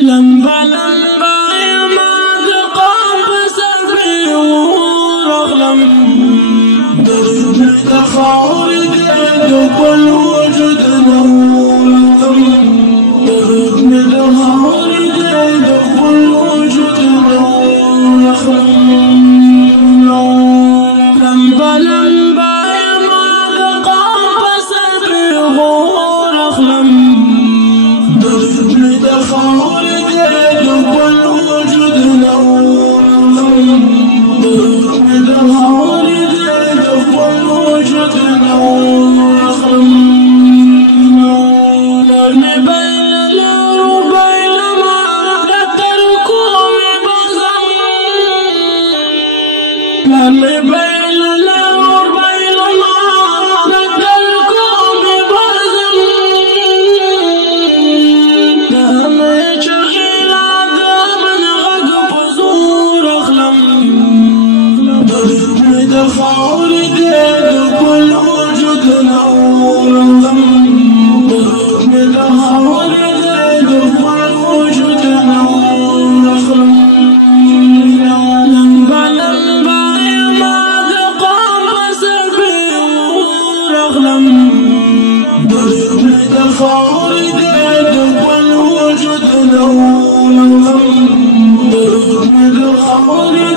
لمبا لمبا يما دقام بسلبي ورغلم درب تخاور ديد والوجود نولم درب تخاور ديد والوجود نولم لمبا لمبا يما دقام بسلبي ورغلم درب تخاور خاور ديد كل وجود نولم خاور ديد كل وجود نولم لمبا لمبا يما دقام بسلبي ورغلم درب خاور ديد كل وجود نولم درب خاور